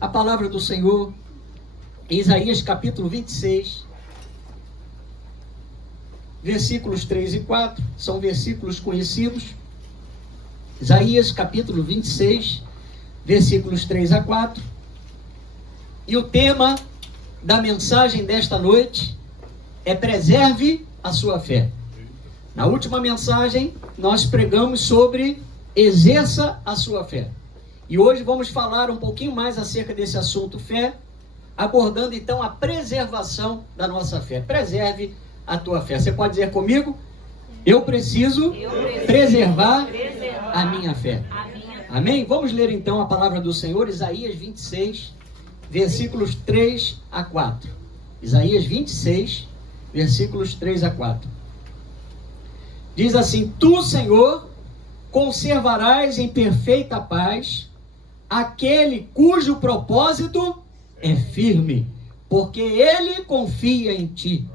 a palavra do Senhor em Isaías capítulo 26, versículos 3 e 4, são versículos conhecidos. Isaías capítulo 26, versículos 3 a 4. E o tema da mensagem desta noite é: preserve a sua fé. Na última mensagem, nós pregamos sobre exerça a sua fé. E hoje vamos falar um pouquinho mais acerca desse assunto fé, abordando então a preservação da nossa fé. Preserve a tua fé. Você pode dizer comigo? Eu preciso preservar a minha fé. Amém? Vamos ler então a palavra do Senhor, Isaías 26, versículos 3 a 4. Isaías 26, versículos 3 a 4. Diz assim: Tu, Senhor, conservarás em perfeita paz aquele cujo propósito é firme, porque ele confia em ti.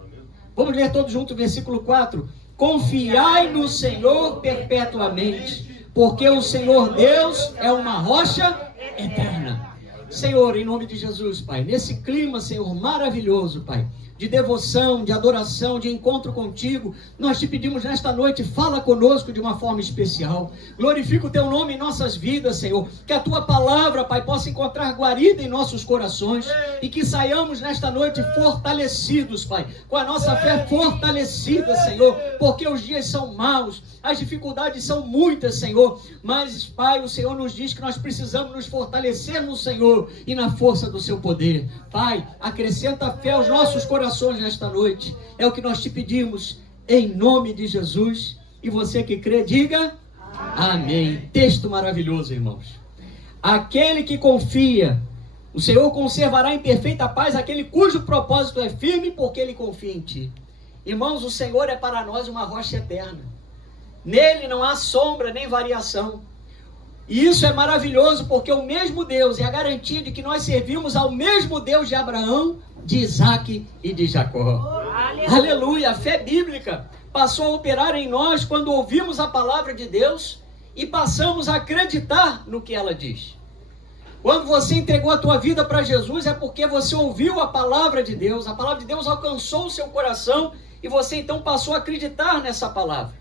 Vamos ler todos juntos o versículo 4. Confiai no Senhor perpetuamente, porque o Senhor Deus é uma rocha eterna. Senhor, em nome de Jesus, Pai, nesse clima, Senhor, maravilhoso, Pai, de devoção, de adoração, de encontro contigo, nós te pedimos nesta noite, fala conosco de uma forma especial. Glorifica o teu nome em nossas vidas, Senhor, que a tua palavra, Pai, possa encontrar guarida em nossos corações e que saiamos nesta noite fortalecidos, Pai, com a nossa fé fortalecida, Senhor, porque os dias são maus, as dificuldades são muitas, Senhor, mas, Pai, o Senhor nos diz que nós precisamos nos fortalecer no Senhor e na força do seu poder. Pai, acrescenta fé aos nossos corações nesta noite, é o que nós te pedimos, em nome de Jesus. E você que crê, diga amém. Texto maravilhoso, irmãos. Aquele que confia, o Senhor conservará em perfeita paz aquele cujo propósito é firme, porque ele confia em ti. Irmãos, o Senhor é para nós uma rocha eterna, nele não há sombra nem variação. E isso é maravilhoso, porque o mesmo Deus é a garantia de que nós servimos ao mesmo Deus de Abraão, de Isaac e de Jacó. Aleluia! A fé bíblica passou a operar em nós quando ouvimos a palavra de Deus e passamos a acreditar no que ela diz. Quando você entregou a tua vida para Jesus, é porque você ouviu a palavra de Deus alcançou o seu coração e você então passou a acreditar nessa palavra.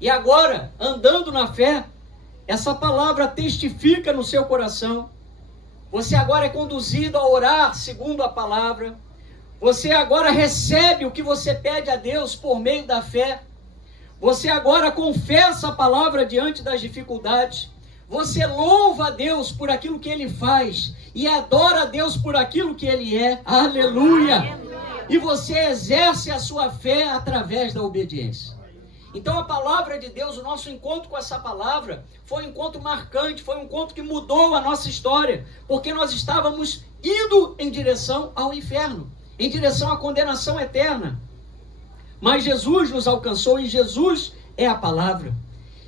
E agora, andando na fé, essa palavra testifica no seu coração. Você agora é conduzido a orar segundo a palavra. Você agora recebe o que você pede a Deus por meio da fé. Você agora confessa a palavra diante das dificuldades. Você louva a Deus por aquilo que Ele faz e adora a Deus por aquilo que Ele é. Aleluia! E você exerce a sua fé através da obediência. Então a palavra de Deus, o nosso encontro com essa palavra, foi um encontro marcante, foi um encontro que mudou a nossa história, porque nós estávamos indo em direção ao inferno, em direção à condenação eterna. Mas Jesus nos alcançou e Jesus é a palavra.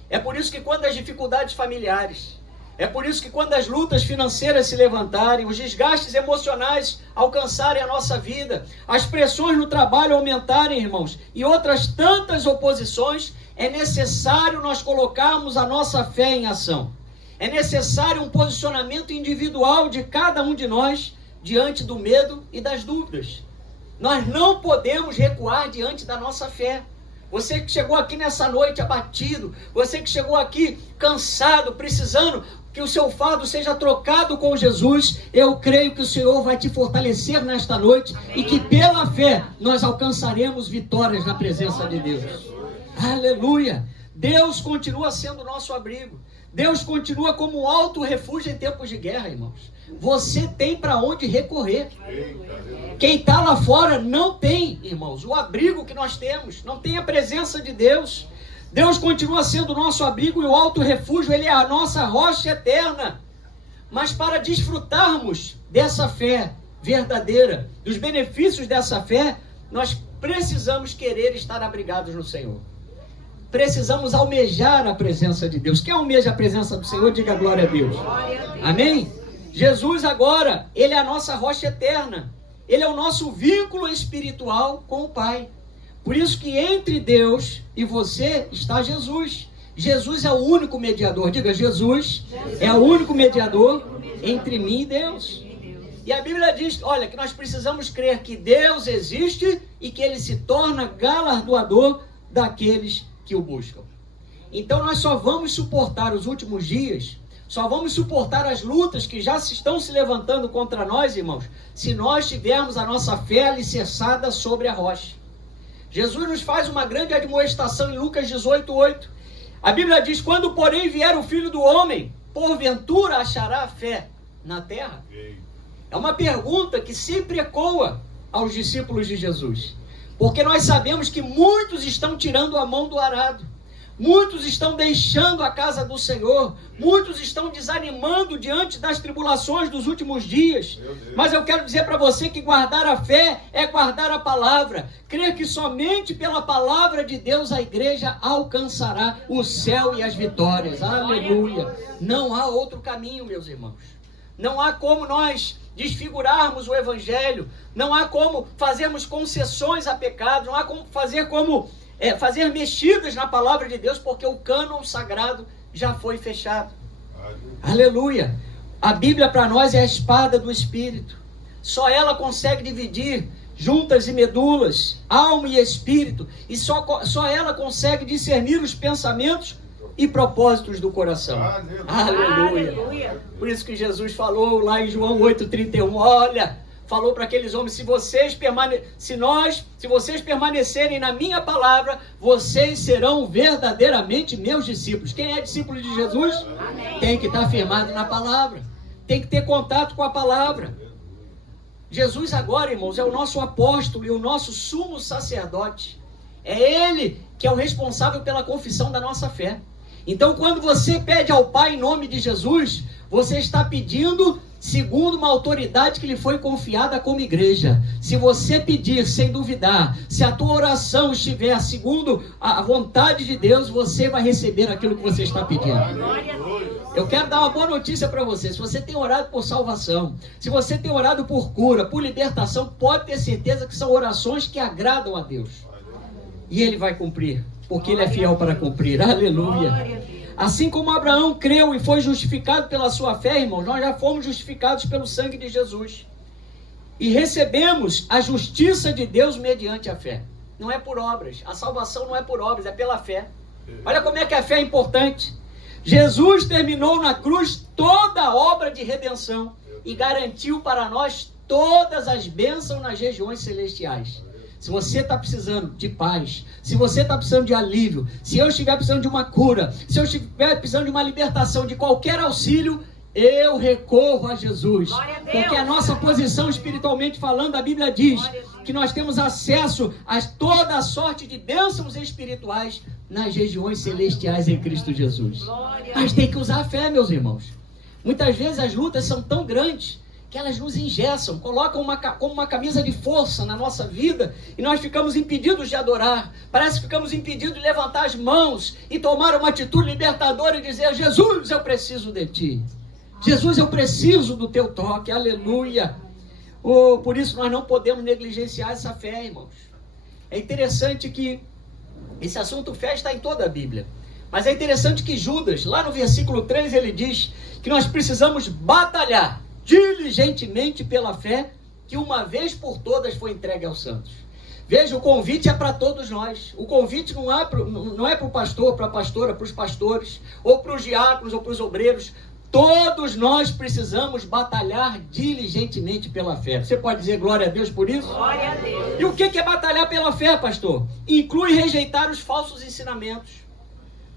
É por isso que quando as dificuldades familiares, é por isso que quando as lutas financeiras se levantarem, os desgastes emocionais alcançarem a nossa vida, as pressões no trabalho aumentarem, irmãos, e outras tantas oposições, é necessário nós colocarmos a nossa fé em ação. É necessário um posicionamento individual de cada um de nós diante do medo e das dúvidas. Nós não podemos recuar diante da nossa fé. Você que chegou aqui nessa noite abatido, você que chegou aqui cansado, precisando que o seu fardo seja trocado com Jesus, eu creio que o Senhor vai te fortalecer nesta noite. Amém. E que pela fé nós alcançaremos vitórias na presença de Deus. Aleluia! Deus continua sendo nosso abrigo. Deus continua como um alto refúgio em tempos de guerra, irmãos. Você tem para onde recorrer. Quem está lá fora não tem, irmãos, o abrigo que nós temos, não tem a presença de Deus. Deus continua sendo o nosso abrigo e o alto refúgio, Ele é a nossa rocha eterna. Mas para desfrutarmos dessa fé verdadeira, dos benefícios dessa fé, nós precisamos querer estar abrigados no Senhor. Precisamos almejar a presença de Deus. Quem almeja a presença do Senhor, diga glória a Deus. Amém? Jesus agora, Ele é a nossa rocha eterna. Ele é o nosso vínculo espiritual com o Pai. Por isso que entre Deus e você está Jesus. Jesus é o único mediador. Diga, Jesus é o único mediador entre mim e Deus. E a Bíblia diz, olha, que nós precisamos crer que Deus existe e que Ele se torna galardoador daqueles que o buscam. Então nós só vamos suportar os últimos dias, só vamos suportar as lutas que já estão se levantando contra nós, irmãos, se nós tivermos a nossa fé alicerçada sobre a rocha. Jesus nos faz uma grande admoestação em Lucas 18:8. A Bíblia diz, quando porém vier o Filho do Homem, porventura achará fé na terra? É uma pergunta que sempre ecoa aos discípulos de Jesus. Porque nós sabemos que muitos estão tirando a mão do arado. Muitos estão deixando a casa do Senhor. Muitos estão desanimando diante das tribulações dos últimos dias. Mas eu quero dizer para você que guardar a fé é guardar a palavra. Crer que somente pela palavra de Deus a igreja alcançará o céu e as vitórias. Aleluia. Não há outro caminho, meus irmãos. Não há como nós desfigurarmos o Evangelho, não há como fazermos concessões a pecado, não há como fazer mexidas na palavra de Deus, porque o cânon sagrado já foi fechado. Aleluia! A Bíblia para nós é a espada do Espírito. Só ela consegue dividir juntas e medulas, alma e espírito, e só ela consegue discernir os pensamentos e propósitos do coração. Aleluia. Por isso que Jesus falou lá em João 8:31, olha, falou para aqueles homens, se vocês permanecerem na minha palavra, vocês serão verdadeiramente meus discípulos. Quem é discípulo de Jesus? Amém. Tem que estar firmado na palavra, tem que ter contato com a palavra. Jesus agora, irmãos, é o nosso apóstolo e o nosso sumo sacerdote. É Ele que é o responsável pela confissão da nossa fé. Então, quando você pede ao Pai em nome de Jesus, você está pedindo segundo uma autoridade que lhe foi confiada como igreja. Se você pedir sem duvidar, se a tua oração estiver segundo a vontade de Deus, você vai receber aquilo que você está pedindo. Eu quero dar uma boa notícia para você. Se você tem orado por salvação, se você tem orado por cura, por libertação, pode ter certeza que são orações que agradam a Deus. E Ele vai cumprir, porque Ele é fiel para cumprir. Aleluia. Assim como Abraão creu e foi justificado pela sua fé, irmãos, nós já fomos justificados pelo sangue de Jesus. E recebemos a justiça de Deus mediante a fé. Não é por obras. A salvação não é por obras, é pela fé. Olha como é que a fé é importante. Jesus terminou na cruz toda a obra de redenção e garantiu para nós todas as bênçãos nas regiões celestiais. Se você está precisando de paz, se você está precisando de alívio, se eu estiver precisando de uma cura, se eu estiver precisando de uma libertação, de qualquer auxílio, eu recorro a Jesus. Porque a nossa posição espiritualmente falando, a Bíblia diz que nós temos acesso a toda a sorte de bênçãos espirituais nas regiões celestiais em Cristo Jesus. Mas tem que usar a fé, meus irmãos. Muitas vezes as lutas são tão grandes que elas nos engessam, colocam como uma camisa de força na nossa vida e nós ficamos impedidos de adorar. Parece que ficamos impedidos de levantar as mãos e tomar uma atitude libertadora e dizer: Jesus, eu preciso de Ti. Jesus, eu preciso do Teu toque. Aleluia. Por isso nós não podemos negligenciar essa fé, irmãos. É interessante que esse assunto fé está em toda a Bíblia. Mas é interessante que Judas, lá no versículo 3, ele diz que nós precisamos batalhar diligentemente pela fé que uma vez por todas foi entregue aos santos. Veja, o convite é para todos nós. O convite não é para o pastor, para a pastora, para os pastores, ou para os diáconos, ou para os obreiros. Todos nós precisamos batalhar diligentemente pela fé. Você pode dizer glória a Deus por isso? Glória a Deus. E o que é batalhar pela fé, pastor? Inclui rejeitar os falsos ensinamentos.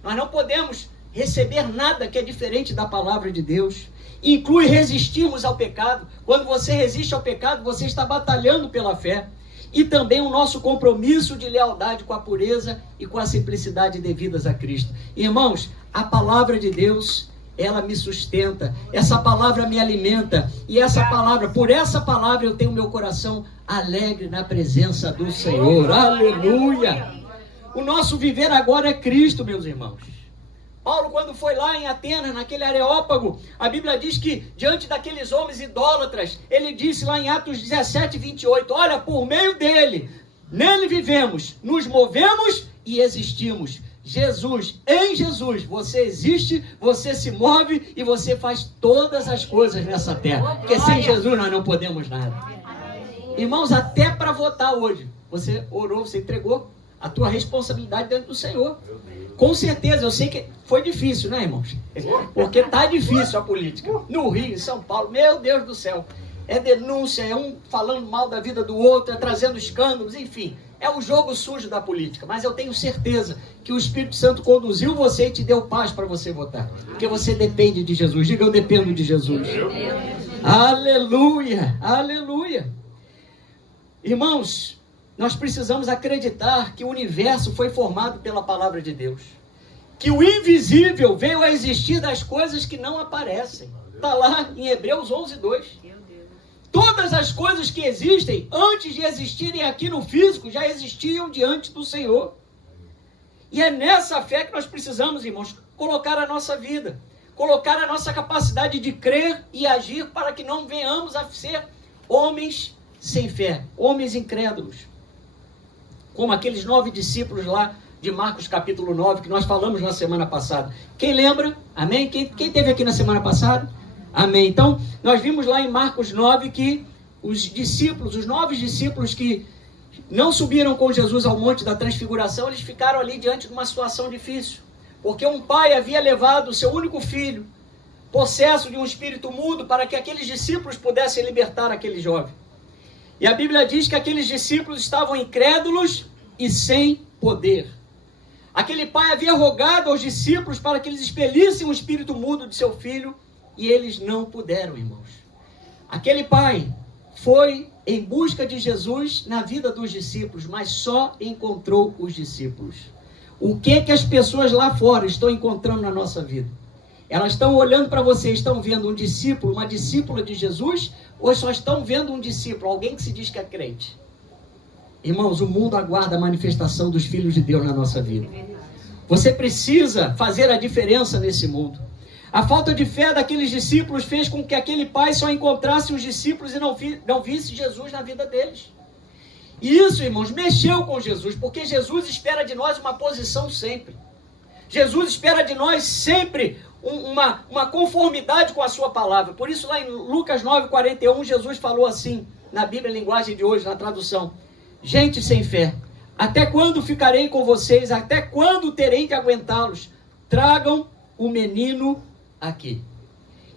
Nós não podemos receber nada que é diferente da palavra de Deus. Inclui resistirmos ao pecado. Quando você resiste ao pecado, você está batalhando pela fé. E também o nosso compromisso de lealdade com a pureza e com a simplicidade devidas a Cristo. Irmãos, a palavra de Deus, ela me sustenta. Essa palavra me alimenta. E por essa palavra eu tenho meu coração alegre na presença do Senhor. Aleluia! O nosso viver agora é Cristo, meus irmãos. Paulo, quando foi lá em Atenas, naquele Areópago, a Bíblia diz que diante daqueles homens idólatras, ele disse lá em Atos 17:28, olha, por meio dele, nele vivemos, nos movemos e existimos. Jesus, em Jesus, você existe, você se move e você faz todas as coisas nessa terra. Porque sem Jesus nós não podemos nada. Irmãos, até para votar hoje, você orou, você entregou a tua responsabilidade dentro do Senhor. Com certeza, eu sei que foi difícil, né, irmãos? Porque tá difícil a política. No Rio, em São Paulo, meu Deus do céu. É denúncia, é um falando mal da vida do outro, é trazendo escândalos, enfim. É o jogo sujo da política. Mas eu tenho certeza que o Espírito Santo conduziu você e te deu paz para você votar. Porque você depende de Jesus. Diga, eu dependo de Jesus. Aleluia, aleluia. Irmãos, nós precisamos acreditar que o universo foi formado pela palavra de Deus. Que o invisível veio a existir das coisas que não aparecem. Está lá em Hebreus 11:2. Todas as coisas que existem, antes de existirem aqui no físico, já existiam diante do Senhor. E é nessa fé que nós precisamos, irmãos, colocar a nossa vida. Colocar a nossa capacidade de crer e agir para que não venhamos a ser homens sem fé, homens incrédulos. Como aqueles 9 discípulos lá de Marcos capítulo 9, que nós falamos na semana passada. Quem lembra? Amém? Quem esteve aqui na semana passada? Amém. Então, nós vimos lá em Marcos 9 que os discípulos, os 9 discípulos que não subiram com Jesus ao Monte da Transfiguração, eles ficaram ali diante de uma situação difícil. Porque um pai havia levado o seu único filho, possesso de um espírito mudo, para que aqueles discípulos pudessem libertar aquele jovem. E a Bíblia diz que aqueles discípulos estavam incrédulos e sem poder. Aquele pai havia rogado aos discípulos para que eles expelissem o espírito mudo de seu filho, e eles não puderam, irmãos. Aquele pai foi em busca de Jesus na vida dos discípulos, mas só encontrou os discípulos. O que as pessoas lá fora estão encontrando na nossa vida? Elas estão olhando para você, estão vendo um discípulo, uma discípula de Jesus, ou só estão vendo um discípulo, alguém que se diz que é crente? Irmãos, o mundo aguarda a manifestação dos filhos de Deus na nossa vida. Você precisa fazer a diferença nesse mundo. A falta de fé daqueles discípulos fez com que aquele pai só encontrasse os discípulos e não visse Jesus na vida deles. E isso, irmãos, mexeu com Jesus, porque Jesus espera de nós uma posição sempre. Jesus espera de nós sempre uma conformidade com a sua palavra. Por isso lá em Lucas 9:41, Jesus falou assim, na Bíblia, linguagem de hoje, na tradução: gente sem fé, até quando ficarei com vocês? Até quando terei de aguentá-los? Tragam o menino aqui.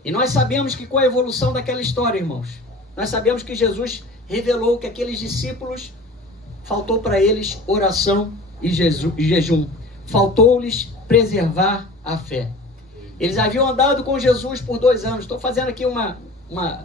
E nós sabemos que com a evolução daquela história, irmãos, nós sabemos que Jesus revelou que aqueles discípulos, faltou para eles oração e jejum. Faltou-lhes preservar a fé. Eles haviam andado com Jesus por 2 anos. Estou fazendo aqui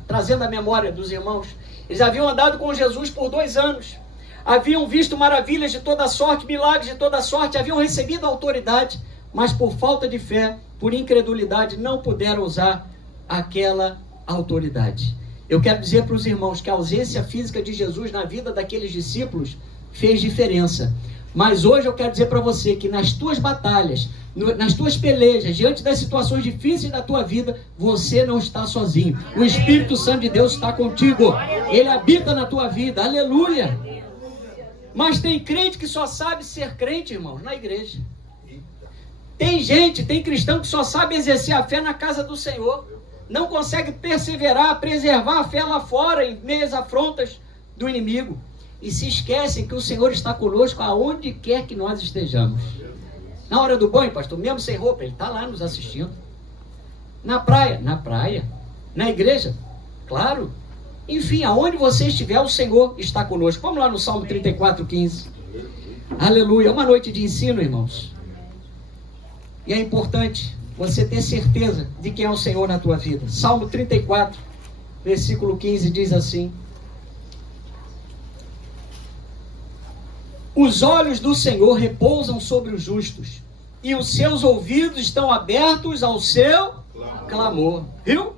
trazendo a memória dos irmãos. Eles haviam andado com Jesus por 2 anos. Haviam visto maravilhas de toda sorte, milagres de toda sorte, haviam recebido autoridade, mas por falta de fé, por incredulidade, não puderam usar aquela autoridade. Eu quero dizer para os irmãos que a ausência física de Jesus na vida daqueles discípulos fez diferença. Mas hoje eu quero dizer para você que nas tuas batalhas, nas tuas pelejas, diante das situações difíceis da tua vida, você não está sozinho. O Espírito Santo de Deus está contigo. Ele habita na tua vida. Aleluia! Mas tem crente que só sabe ser crente, irmãos, na igreja. Tem cristão que só sabe exercer a fé na casa do Senhor. Não consegue perseverar, preservar a fé lá fora, em meio às afrontas do inimigo. E se esquecem que o Senhor está conosco aonde quer que nós estejamos. Na hora do banho, pastor, mesmo sem roupa, Ele está lá nos assistindo. Na praia. Na igreja, claro. Enfim, aonde você estiver, o Senhor está conosco. Vamos lá no Salmo 34:15. Aleluia. É uma noite de ensino, irmãos. E é importante você ter certeza de quem é o Senhor na tua vida. Salmo 34, versículo 15 diz assim: os olhos do Senhor repousam sobre os justos, e os seus ouvidos estão abertos ao seu clamor. Viu?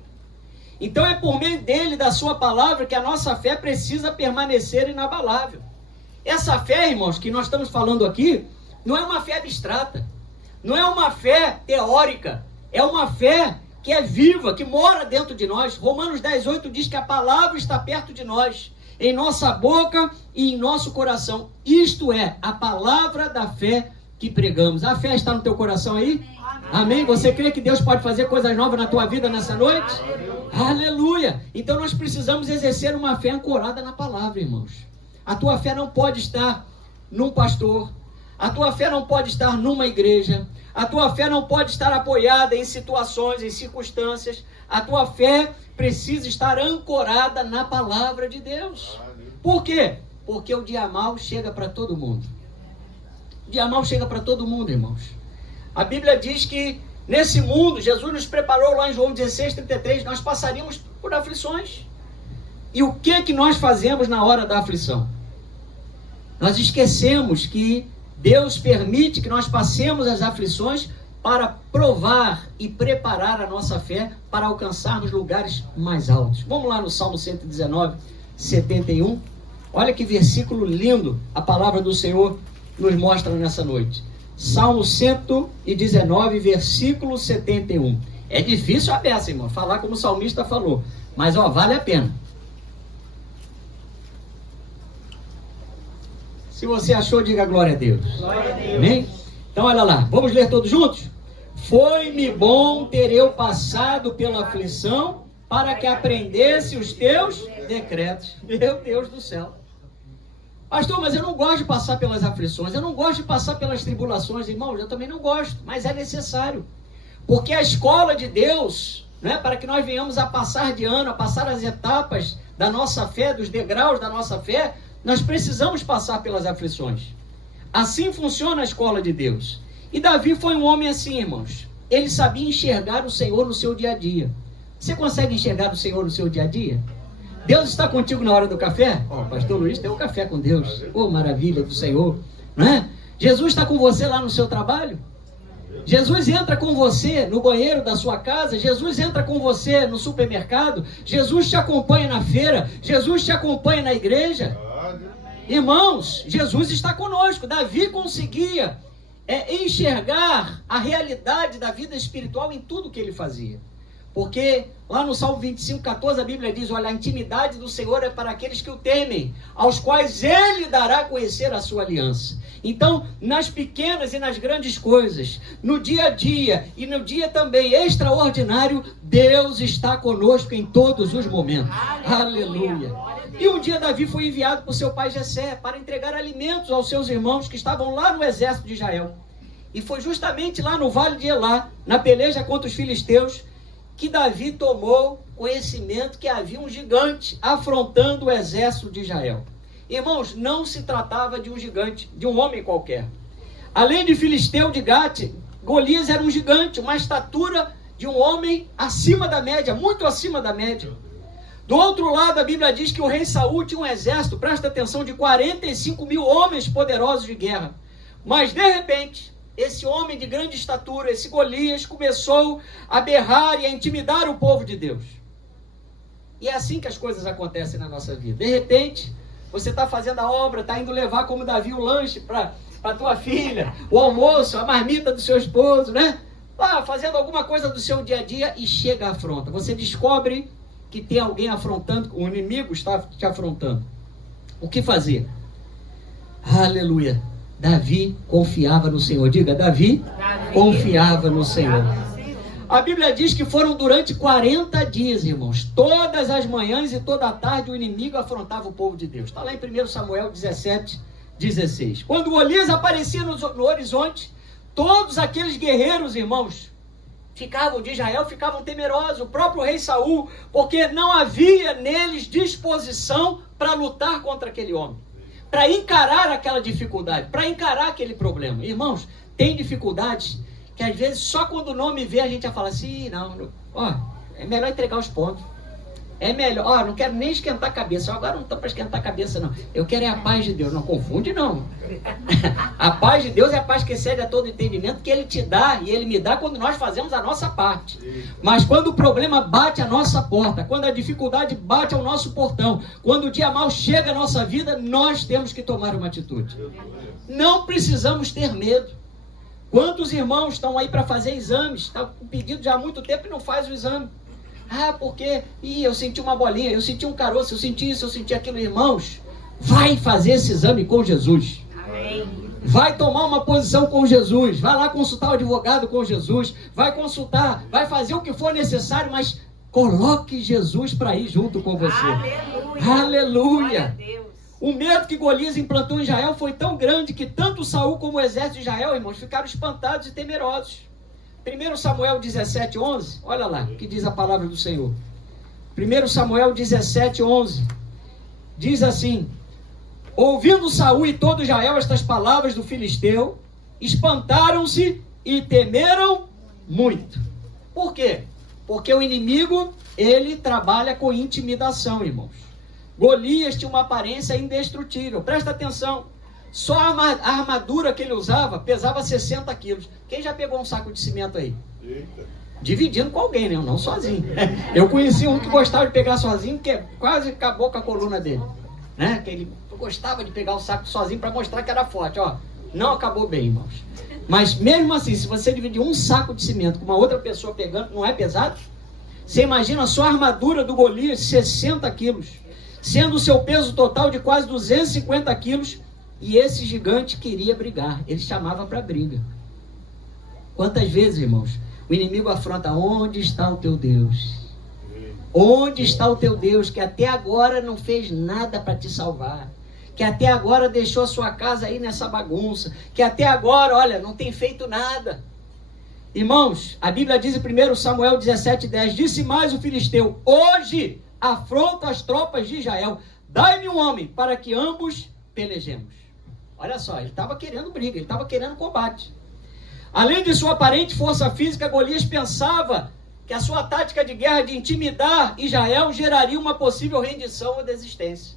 Então é por meio dele, da sua palavra, que a nossa fé precisa permanecer inabalável. Essa fé, irmãos, que nós estamos falando aqui, não é uma fé abstrata, não é uma fé teórica, é uma fé que é viva, que mora dentro de nós. Romanos 10:8 diz que a palavra está perto de nós, em nossa boca e em nosso coração. Isto é a palavra da fé que pregamos. A fé está no teu coração aí? Amém? Você crê que Deus pode fazer coisas novas na tua vida nessa noite? Aleluia! Então nós precisamos exercer uma fé ancorada na palavra, irmãos. A tua fé não pode estar num pastor. A tua fé não pode estar numa igreja. A tua fé não pode estar apoiada em situações, em circunstâncias. A tua fé precisa estar ancorada na palavra de Deus. Por quê? Porque o dia mau chega para todo mundo. O dia mau chega para todo mundo, irmãos. A Bíblia diz que nesse mundo, Jesus nos preparou lá em João 16:33, nós passaríamos por aflições. E o que nós fazemos na hora da aflição? Nós esquecemos que Deus permite que nós passemos as aflições para provar e preparar a nossa fé para alcançarmos lugares mais altos. Vamos lá no Salmo 119, 71. Olha que versículo lindo a palavra do Senhor nos mostra nessa noite. Salmo 119, versículo 71. É difícil a beça, irmão, falar como o salmista falou. Mas, vale a pena. Se você achou, diga glória a Deus. Glória a Deus. Amém? Então, olha lá. Vamos ler todos juntos? Foi-me bom ter eu passado pela aflição para que aprendesse os teus decretos. Meu Deus do céu. Pastor, mas eu não gosto de passar pelas aflições, eu não gosto de passar pelas tribulações, irmãos, eu também não gosto, mas é necessário. Porque a escola de Deus, né, para que nós venhamos a passar de ano, a passar as etapas da nossa fé, dos degraus da nossa fé, nós precisamos passar pelas aflições. Assim funciona a escola de Deus. E Davi foi um homem assim, irmãos. Ele sabia enxergar o Senhor no seu dia a dia. Você consegue enxergar o Senhor no seu dia a dia? Deus está contigo na hora do café? Pastor Luiz tem um café com Deus. Maravilha do Senhor. Não é? Jesus está com você lá no seu trabalho? Jesus entra com você no banheiro da sua casa? Jesus entra com você no supermercado? Jesus te acompanha na feira? Jesus te acompanha na igreja? Irmãos, Jesus está conosco. Davi conseguia enxergar a realidade da vida espiritual em tudo que ele fazia. Porque lá no Salmo 25:14 a Bíblia diz: olha, a intimidade do Senhor é para aqueles que o temem, aos quais Ele dará a conhecer a sua aliança. Então, nas pequenas e nas grandes coisas, no dia a dia e no dia também extraordinário, Deus está conosco em todos os momentos. Aleluia. E um dia Davi foi enviado por seu pai Jessé para entregar alimentos aos seus irmãos que estavam lá no exército de Israel. E foi justamente lá no vale de Elá, na peleja contra os filisteus, que Davi tomou conhecimento que havia um gigante afrontando o exército de Israel. Irmãos, não se tratava de um gigante, de um homem qualquer. Além de filisteu de Gate, Golias era um gigante, uma estatura de um homem acima da média, muito acima da média. Do outro lado, a Bíblia diz que o rei Saul tinha um exército, presta atenção, de 45 mil homens poderosos de guerra. Mas, de repente, esse homem de grande estatura, esse Golias, começou a berrar e a intimidar o povo de Deus. E é assim que as coisas acontecem na nossa vida. De repente, você está fazendo a obra, está indo levar como Davi o lanche para a tua filha, o almoço, a marmita do seu esposo, né? Lá, fazendo alguma coisa do seu dia a dia e chega a afronta. Você descobre que tem alguém afrontando, o inimigo está te afrontando. O que fazer? Aleluia. Davi confiava no Senhor. Diga, Davi confiava no Senhor. A Bíblia diz que foram durante 40 dias, irmãos. Todas as manhãs e toda a tarde o inimigo afrontava o povo de Deus. Está lá em 1 Samuel 17:16. Quando Golias aparecia no horizonte, todos aqueles guerreiros, irmãos, de Israel ficavam temerosos. O próprio rei Saul, porque não havia neles disposição para lutar contra aquele homem, para encarar aquela dificuldade, para encarar aquele problema. Irmãos, tem dificuldades que às vezes só quando o nome vê a gente já fala assim, é melhor entregar os pontos. É melhor, não quero nem esquentar a cabeça. Agora não estou para esquentar a cabeça, não. Eu quero a paz de Deus. Não confunde, não. A paz de Deus é a paz que excede a todo entendimento, que Ele te dá e Ele me dá quando nós fazemos a nossa parte. Mas quando o problema bate à nossa porta, quando a dificuldade bate ao nosso portão, quando o dia mau chega à nossa vida, nós temos que tomar uma atitude. Não precisamos ter medo. Quantos irmãos estão aí para fazer exames? Está com pedido já há muito tempo e não faz o exame. Porque eu senti uma bolinha, eu senti um caroço, eu senti isso, eu senti aquilo. Irmãos, vai fazer esse exame com Jesus. Amém. Vai tomar uma posição com Jesus, vai lá consultar o advogado com Jesus, vai consultar, vai fazer o que for necessário, mas coloque Jesus para ir junto com você. Aleluia! Aleluia! O medo que Golias implantou em Israel foi tão grande que tanto Saul como o exército de Israel, irmãos, ficaram espantados e temerosos. 1 Samuel 17:11, olha lá o que diz a palavra do Senhor. 1 Samuel 17:11, diz assim: ouvindo Saul e todo Israel estas palavras do filisteu, espantaram-se e temeram muito. Por quê? Porque o inimigo, ele trabalha com intimidação, irmãos. Golias tinha uma aparência indestrutível. Presta atenção. Só a armadura que ele usava pesava 60 quilos. Quem já pegou um saco de cimento aí? Eita. Dividindo com alguém, né? Não sozinho. Eu conheci um que gostava de pegar sozinho, que quase acabou com a coluna dele. Né? Que ele gostava de pegar o saco sozinho para mostrar que era forte. Ó, não acabou bem, irmãos. Mas mesmo assim, se você dividir um saco de cimento com uma outra pessoa pegando, não é pesado? Você imagina só a armadura do Golias, 60 quilos. Sendo o seu peso total de quase 250 quilos. E esse gigante queria brigar. Ele chamava para briga. Quantas vezes, irmãos, o inimigo afronta: onde está o teu Deus? Onde está o teu Deus que até agora não fez nada para te salvar? Que até agora deixou a sua casa aí nessa bagunça? Que até agora, olha, não tem feito nada? Irmãos, a Bíblia diz em 1 Samuel 17:10, disse mais o filisteu: hoje afronto as tropas de Israel, dai-me um homem para que ambos pelejemos. Olha só, ele estava querendo briga, ele estava querendo combate. Além de sua aparente força física, Golias pensava que a sua tática de guerra de intimidar Israel geraria uma possível rendição ou desistência.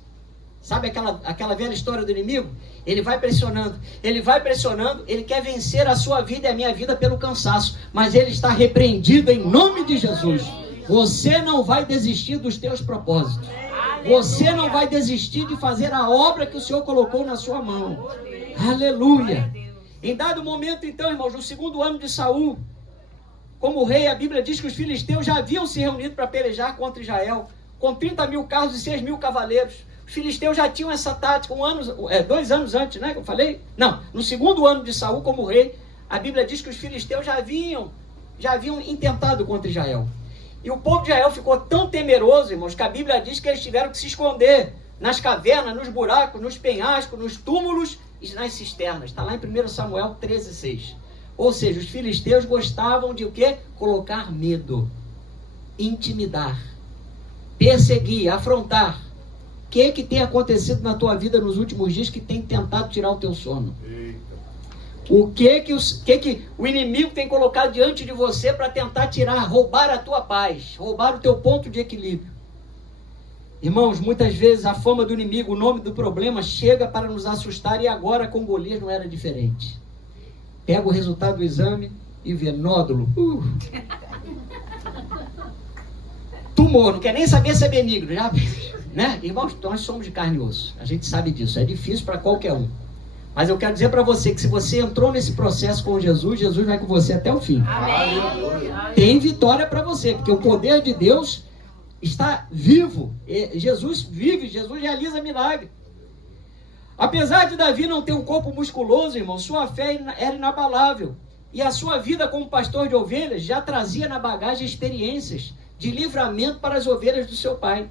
Sabe aquela velha história do inimigo? Ele vai pressionando, ele quer vencer a sua vida e a minha vida pelo cansaço, mas ele está repreendido em nome de Jesus. Você não vai desistir dos teus propósitos. Você não vai desistir de fazer a obra que o Senhor colocou na sua mão. Aleluia! Em dado momento, então, irmãos, no segundo ano de Saul, como rei, a Bíblia diz que os filisteus já haviam se reunido para pelejar contra Israel, com 30 mil carros e 6 mil cavaleiros. Os filisteus já tinham essa tática 2 anos antes, né? Eu falei? Não, no segundo ano de Saul como rei, a Bíblia diz que os filisteus já haviam intentado contra Israel. E o povo de Israel ficou tão temeroso, irmãos, que a Bíblia diz que eles tiveram que se esconder nas cavernas, nos buracos, nos penhascos, nos túmulos e nas cisternas. Está lá em 1 Samuel 13:6. Ou seja, os filisteus gostavam de o quê? Colocar medo, intimidar, perseguir, afrontar. O que tem acontecido na tua vida nos últimos dias que tem tentado tirar o teu sono? O que o inimigo tem colocado diante de você para tentar roubar a tua paz, roubar o teu ponto de equilíbrio? Irmãos, muitas vezes a fama do inimigo, o nome do problema chega para nos assustar, e agora com Golias não era diferente. Pega o resultado do exame e vê nódulo. Tumor, não quer nem saber se é benigno, já, né? Irmãos, nós somos de carne e osso, a gente sabe disso, é difícil para qualquer um. Mas eu quero dizer para você que se você entrou nesse processo com Jesus, Jesus vai com você até o fim. Amém. Tem vitória para você, porque o poder de Deus está vivo. Jesus vive, Jesus realiza milagre. Apesar de Davi não ter um corpo musculoso, irmão, sua fé era inabalável. E a sua vida como pastor de ovelhas já trazia na bagagem experiências de livramento para as ovelhas do seu pai.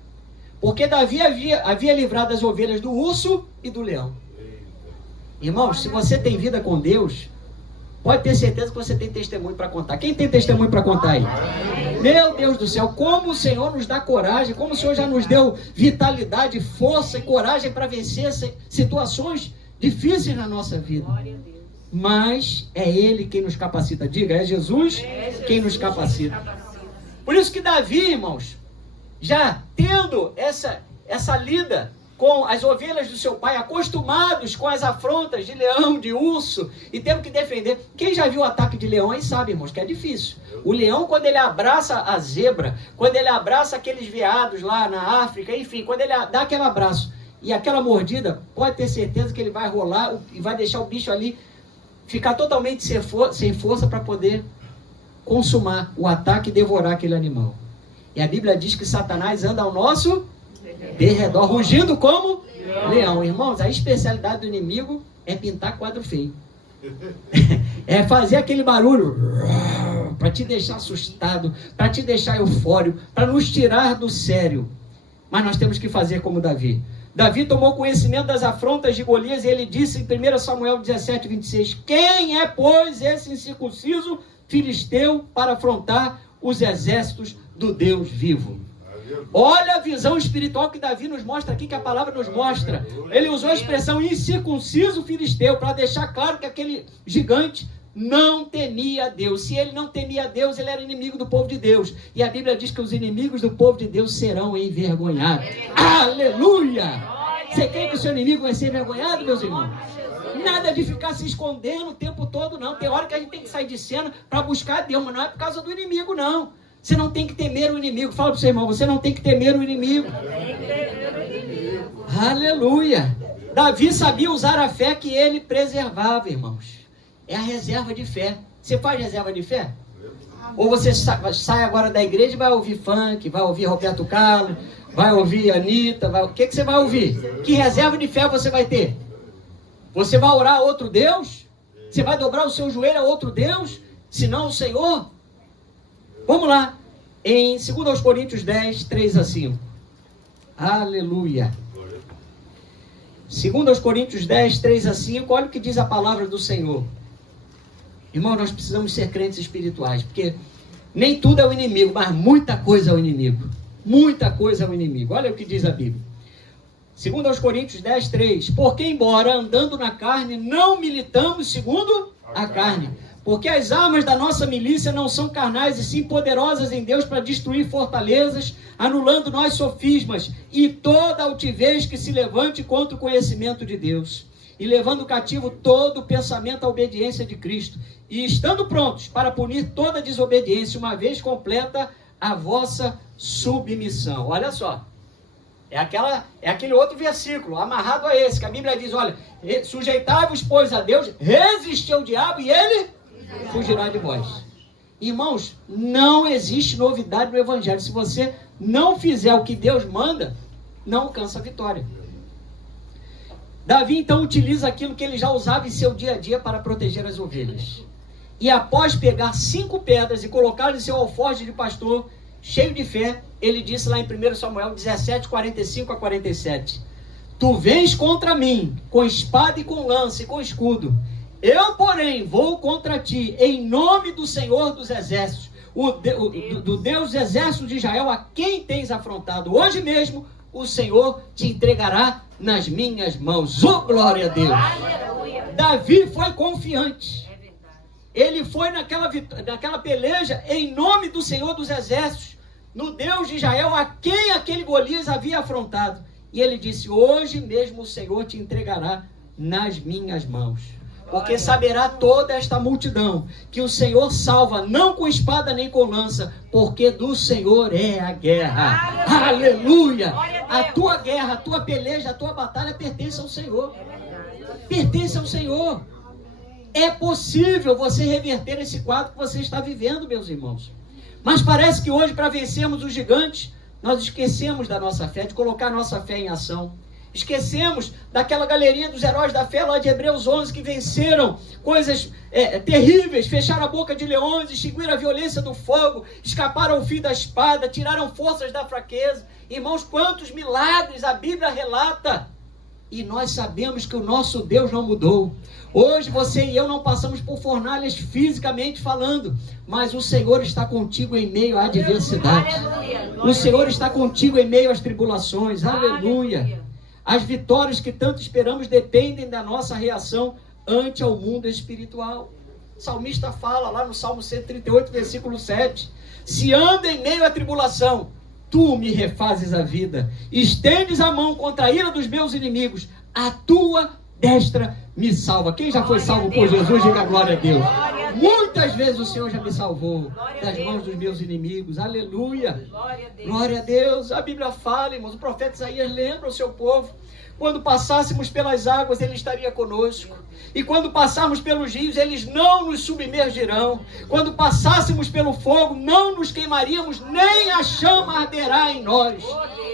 Porque Davi havia livrado as ovelhas do urso e do leão. Irmãos, se você tem vida com Deus, pode ter certeza que você tem testemunho para contar. Quem tem testemunho para contar aí? Meu Deus do céu, como o Senhor nos dá coragem, como o Senhor já nos deu vitalidade, força e coragem para vencer situações difíceis na nossa vida. Mas é Ele quem nos capacita. Diga, é Jesus quem nos capacita. Por isso que Davi, irmãos, já tendo essa lida com as ovelhas do seu pai, acostumados com as afrontas de leão, de urso, e tendo que defender. Quem já viu o ataque de leão aí sabe, irmãos, que é difícil. O leão, quando ele abraça a zebra, quando ele abraça aqueles veados lá na África, enfim, quando ele dá aquele abraço e aquela mordida, pode ter certeza que ele vai rolar e vai deixar o bicho ali ficar totalmente sem força para poder consumar o ataque e devorar aquele animal. E a Bíblia diz que Satanás anda ao nosso derredor, rugindo como leão. Irmãos, a especialidade do inimigo é pintar quadro feio. É fazer aquele barulho para te deixar assustado, para te deixar eufórico, para nos tirar do sério. Mas nós temos que fazer como Davi. Davi tomou conhecimento das afrontas de Golias e ele disse em 1 Samuel 17, 26, quem é, pois, esse incircunciso filisteu para afrontar os exércitos do Deus vivo? Olha a visão espiritual que Davi nos mostra aqui, que a palavra nos mostra. Ele usou a expressão incircunciso filisteu para deixar claro que aquele gigante não temia a Deus. Se ele não temia a Deus, ele era inimigo do povo de Deus. E a Bíblia diz que os inimigos do povo de Deus serão envergonhados. Aleluia! Você quer que o seu inimigo vai ser envergonhado, meus irmãos? Nada de ficar se escondendo o tempo todo, não. Tem hora que a gente tem que sair de cena para buscar a Deus, mas não é por causa do inimigo, não. Você não tem que temer o inimigo. Fala para o seu irmão, você não tem que temer o inimigo. Aleluia! Davi sabia usar a fé que ele preservava, irmãos. É a reserva de fé. Você faz reserva de fé? Ou você sai agora da igreja e vai ouvir funk, vai ouvir Roberto Carlos, vai ouvir Anitta, o que você vai ouvir? Que reserva de fé você vai ter? Você vai orar a outro Deus? Você vai dobrar o seu joelho a outro Deus? Se não o Senhor? Vamos lá. Em 2 Coríntios 10, 3 a 5. Aleluia. 2 Coríntios 10, 3 a 5. Olha o que diz a palavra do Senhor. Irmão, nós precisamos ser crentes espirituais, porque nem tudo é o inimigo, mas muita coisa é o inimigo. Muita coisa é o inimigo. Olha o que diz a Bíblia. 2 Coríntios 10, 3. Porque embora andando na carne, não militamos segundo a carne. Porque as armas da nossa milícia não são carnais, e sim poderosas em Deus para destruir fortalezas, anulando nós sofismas e toda altivez que se levante contra o conhecimento de Deus. E levando cativo todo o pensamento à obediência de Cristo. E estando prontos para punir toda desobediência, uma vez completa a vossa submissão. Olha só. É aquele outro versículo, amarrado a esse, que a Bíblia diz, olha, sujeitai-vos, pois, a Deus, resistir ao diabo e ele fugirá de vós. Irmãos, não existe novidade no Evangelho. Se você não fizer o que Deus manda, não alcança a vitória. Davi então utiliza aquilo que ele já usava em seu dia a dia para proteger as ovelhas. E após pegar 5 pedras e colocá-las em seu alforje de pastor, cheio de fé, ele disse lá em 1 Samuel 17, 45 a 47. Tu vens contra mim, com espada e com lança e com escudo. Eu, porém, vou contra ti, em nome do Senhor dos Exércitos, do Deus dos Exércitos de Israel, a quem tens afrontado. Hoje mesmo, o Senhor te entregará nas minhas mãos. Oh, glória a Deus! Aleluia. Davi foi confiante. Ele foi naquela peleja em nome do Senhor dos Exércitos, no Deus de Israel, a quem aquele Golias havia afrontado. E ele disse, hoje mesmo o Senhor te entregará nas minhas mãos. Porque saberá toda esta multidão que o Senhor salva, não com espada nem com lança, porque do Senhor é a guerra. Aleluia! A tua guerra, a tua peleja, a tua batalha pertence ao Senhor. Pertence ao Senhor. É possível você reverter esse quadro que você está vivendo, meus irmãos. Mas parece que hoje, para vencermos os gigantes, nós esquecemos da nossa fé, de colocar a nossa fé em ação. Esquecemos daquela galeria dos heróis da fé lá de Hebreus 11, que venceram coisas terríveis, fecharam a boca de leões, extinguiram a violência do fogo, escaparam ao fio da espada, tiraram forças da fraqueza. Irmãos, quantos milagres a Bíblia relata! E nós sabemos que o nosso Deus não mudou. Hoje você e eu não passamos por fornalhas fisicamente falando, mas o Senhor está contigo em meio à adversidade. O Senhor está contigo em meio às tribulações. Aleluia! As vitórias que tanto esperamos dependem da nossa reação ante ao mundo espiritual. O salmista fala lá no Salmo 138, versículo 7. Se ando em meio à tribulação, tu me refazes a vida. Estendes a mão contra a ira dos meus inimigos. A tua destra me salva. Quem já foi salvo por Jesus, diga glória a Deus. Muitas vezes o Senhor já me salvou das mãos dos meus inimigos. Aleluia. Glória a Deus. A Bíblia fala, irmãos, o profeta Isaías lembra o seu povo. Quando passássemos pelas águas, Ele estaria conosco. E quando passarmos pelos rios, eles não nos submergirão. Quando passássemos pelo fogo, não nos queimaríamos, nem a chama arderá em nós.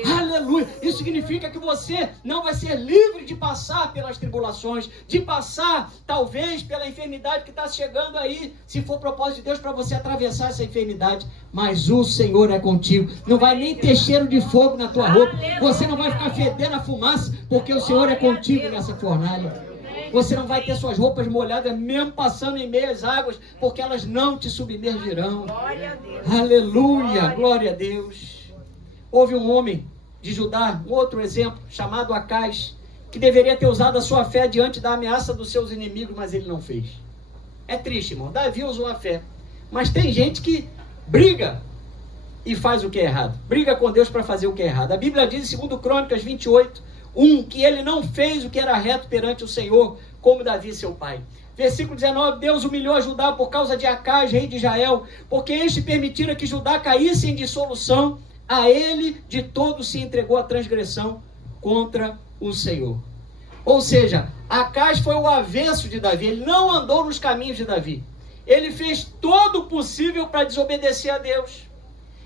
Aleluia. Isso significa que você não vai ser livre de passar pelas tribulações, de passar, talvez, pela enfermidade que está chegando aí, se for propósito de Deus para você atravessar essa enfermidade. Mas o Senhor é contigo. Não vai nem ter cheiro de fogo na tua roupa. Você não vai ficar fedendo a fumaça, porque o Senhor é contigo nessa fornalha. Você não vai ter suas roupas molhadas, mesmo passando em meias águas, porque elas não te submergirão. Glória a Deus. Aleluia, glória a Deus. Houve um homem de Judá, um outro exemplo, chamado Acais, que deveria ter usado a sua fé diante da ameaça dos seus inimigos, mas ele não fez. É triste, irmão. Davi usou a fé. Mas tem gente que briga e faz o que é errado. Briga com Deus para fazer o que é errado. A Bíblia diz em 2 Crônicas 28:1, que ele não fez o que era reto perante o Senhor, como Davi seu pai. Versículo 19, Deus humilhou a Judá por causa de Acais, rei de Israel, porque este permitira que Judá caísse em dissolução. A ele de todo se entregou a transgressão contra o Senhor. Ou seja, Acais foi o avesso de Davi, ele não andou nos caminhos de Davi. Ele fez todo o possível para desobedecer a Deus.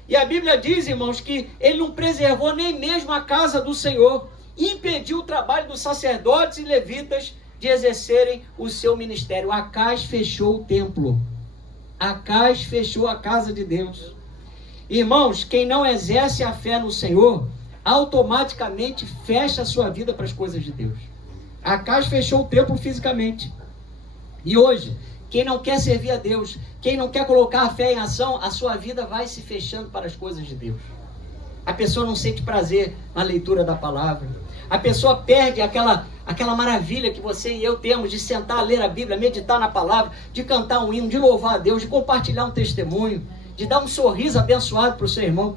E a Bíblia diz, irmãos, que ele não preservou nem mesmo a casa do Senhor, impediu o trabalho dos sacerdotes e levitas de exercerem o seu ministério. Acais fechou o templo. Acais fechou a casa de Deus. Irmãos, quem não exerce a fé no Senhor, automaticamente fecha a sua vida para as coisas de Deus. Acais fechou o templo fisicamente. E hoje, quem não quer servir a Deus, quem não quer colocar a fé em ação, a sua vida vai se fechando para as coisas de Deus. A pessoa não sente prazer na leitura da palavra. A pessoa perde aquela maravilha que você e eu temos de sentar, ler a Bíblia, meditar na palavra, de cantar um hino, de louvar a Deus, de compartilhar um testemunho, de dar um sorriso abençoado para o seu irmão.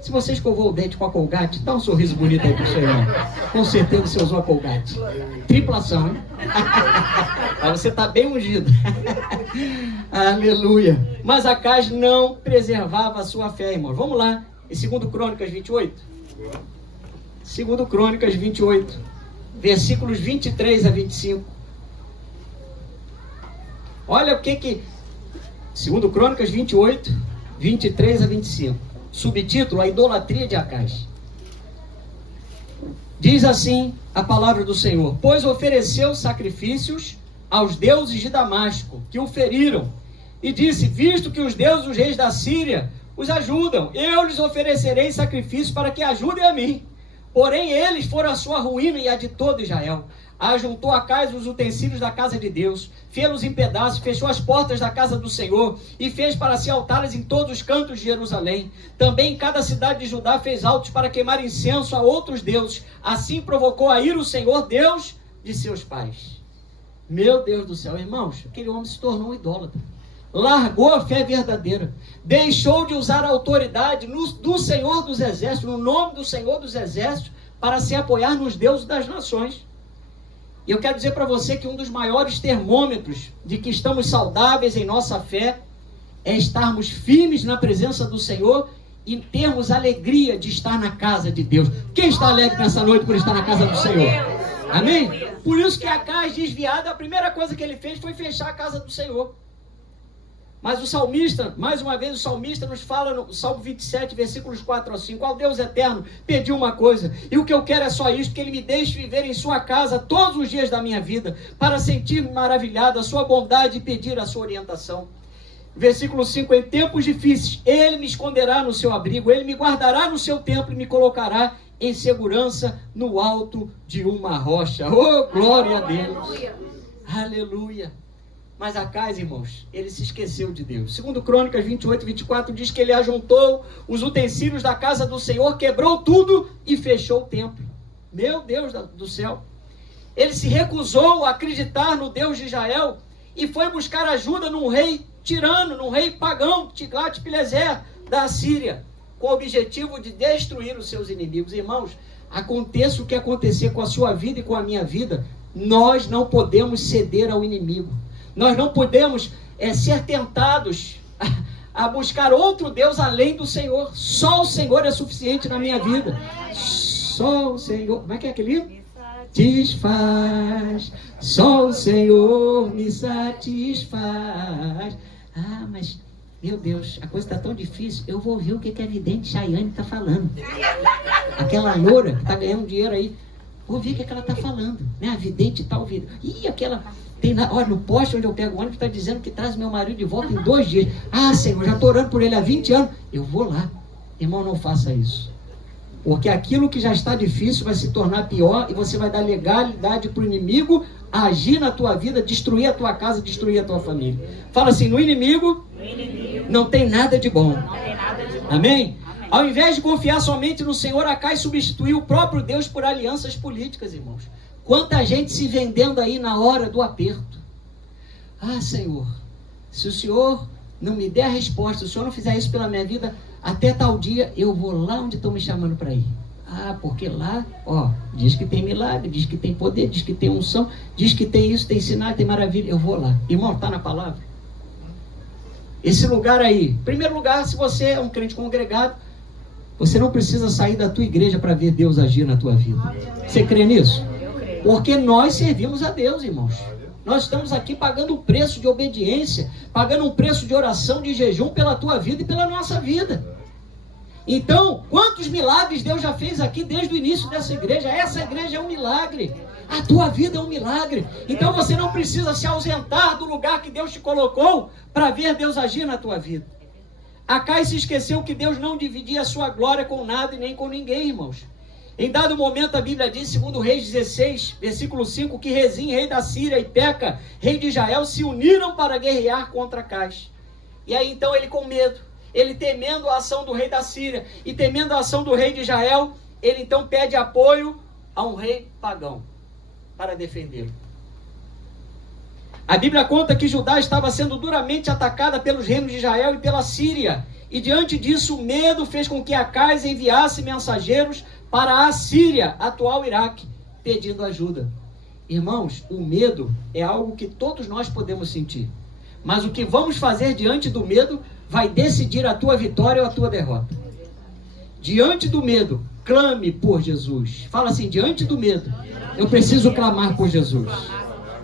Se você escovou o dente com a Colgate, dá um sorriso bonito aí para o seu irmão. Com certeza você usou a Colgate. Triplação, hein? Aí você está bem ungido. Aleluia. Mas Acais não preservava a sua fé, irmão. Vamos lá, em 2 Crônicas 28. 2 Crônicas 28, versículos 23 a 25. Olha o que 2 Crônicas 28, 23 a 25. Subtítulo: a idolatria de Acais. Diz assim a palavra do Senhor: pois ofereceu sacrifícios aos deuses de Damasco, que o feriram, e disse: visto que os deuses dos reis da Síria os ajudam, eu lhes oferecerei sacrifícios para que ajudem a mim. Porém eles foram a sua ruína e a de todo Israel. Ajuntou Acais os utensílios da casa de Deus, fê-los em pedaços, fechou as portas da casa do Senhor e fez para si altares em todos os cantos de Jerusalém. Também em cada cidade de Judá fez altos para queimar incenso a outros deuses. Assim provocou a ira o Senhor, Deus de seus pais. Meu Deus do céu, irmãos, aquele homem se tornou um idólatra. Largou a fé verdadeira, deixou de usar a autoridade do Senhor dos Exércitos, no nome do Senhor dos Exércitos, para se apoiar nos deuses das nações. E eu quero dizer para você que um dos maiores termômetros de que estamos saudáveis em nossa fé é estarmos firmes na presença do Senhor e termos alegria de estar na casa de Deus. Quem está alegre nessa noite por estar na casa do Senhor? Amém? Por isso que Acais, desviado, a primeira coisa que ele fez foi fechar a casa do Senhor. Mas o salmista, mais uma vez o salmista nos fala no Salmo 27, versículos 4 a 5, ao Deus eterno pedi uma coisa, e o que eu quero é só isto, que Ele me deixe viver em sua casa todos os dias da minha vida, para sentir-me maravilhado a sua bondade e pedir a sua orientação. Versículo 5, em tempos difíceis, Ele me esconderá no seu abrigo, Ele me guardará no seu templo e me colocará em segurança no alto de uma rocha. Oh, glória a Deus! Aleluia! Mas Acais, irmãos, ele se esqueceu de Deus. 2 Crônicas 28, 24 diz que ele ajuntou os utensílios da casa do Senhor, quebrou tudo e fechou o templo. Meu Deus do céu! Ele se recusou a acreditar no Deus de Israel e foi buscar ajuda num rei tirano, num rei pagão, Tiglat-Pileser, da Síria, com o objetivo de destruir os seus inimigos. Irmãos, aconteça o que acontecer com a sua vida e com a minha vida, nós não podemos ceder ao inimigo. Nós não podemos ser tentados a buscar outro Deus além do Senhor. Só o Senhor é suficiente na minha vida. Só o Senhor. Como é que é aquele livro? Satisfaz. Só o Senhor me satisfaz. Ah, mas Meu Deus, a coisa está tão difícil, eu vou ver o que a vidente Chayane está falando. Aquela loura que está ganhando dinheiro aí, vou ver o que ela está falando, né? A vidente tal, ih, aquela... Olha, no poste onde eu pego o ônibus está dizendo que traz meu marido de volta em 2 dias. Ah, Senhor, já estou orando por ele há 20 anos. Eu vou lá. Irmão, não faça isso. Porque aquilo que já está difícil vai se tornar pior e você vai dar legalidade para o inimigo agir na tua vida, destruir a tua casa, destruir a tua família. Fala assim, no inimigo não tem nada de bom. Amém? Ao invés de confiar somente no Senhor, Acai substituiu o próprio Deus por alianças políticas, irmãos. Quanta gente se vendendo aí na hora do aperto. Ah, Senhor, se o Senhor não me der a resposta, se o Senhor não fizer isso pela minha vida, até tal dia eu vou lá onde estão me chamando para ir. Ah, porque lá, ó, diz que tem milagre, diz que tem poder, diz que tem unção, diz que tem isso, tem sinal, tem maravilha. Eu vou lá. Irmão, está na palavra? Esse lugar aí, em primeiro lugar, se você é um crente congregado, você não precisa sair da tua igreja para ver Deus agir na tua vida. Você crê nisso? Porque nós servimos a Deus, irmãos. Nós estamos aqui pagando um preço de obediência, pagando um preço de oração, de jejum pela tua vida e pela nossa vida. Então, quantos milagres Deus já fez aqui desde o início dessa igreja? Essa igreja é um milagre. A tua vida é um milagre. Então você não precisa se ausentar do lugar que Deus te colocou para ver Deus agir na tua vida. Acai se esqueceu que Deus não dividia a sua glória com nada e nem com ninguém, irmãos. Em dado momento a Bíblia diz, segundo Reis 16, versículo 5, que Rezim, rei da Síria, e Peca, rei de Israel, se uniram para guerrear contra Acai. E aí então ele, com medo, ele temendo a ação do rei da Síria e temendo a ação do rei de Israel, ele então pede apoio a um rei pagão para defendê-lo. A Bíblia conta que Judá estava sendo duramente atacada pelos reinos de Israel e pela Síria. E diante disso, o medo fez com que Acai enviasse mensageiros para a Síria, atual Iraque, pedindo ajuda. Irmãos, o medo é algo que todos nós podemos sentir. Mas o que vamos fazer diante do medo vai decidir a tua vitória ou a tua derrota. Diante do medo, clame por Jesus. Fala assim, diante do medo, eu preciso clamar por Jesus.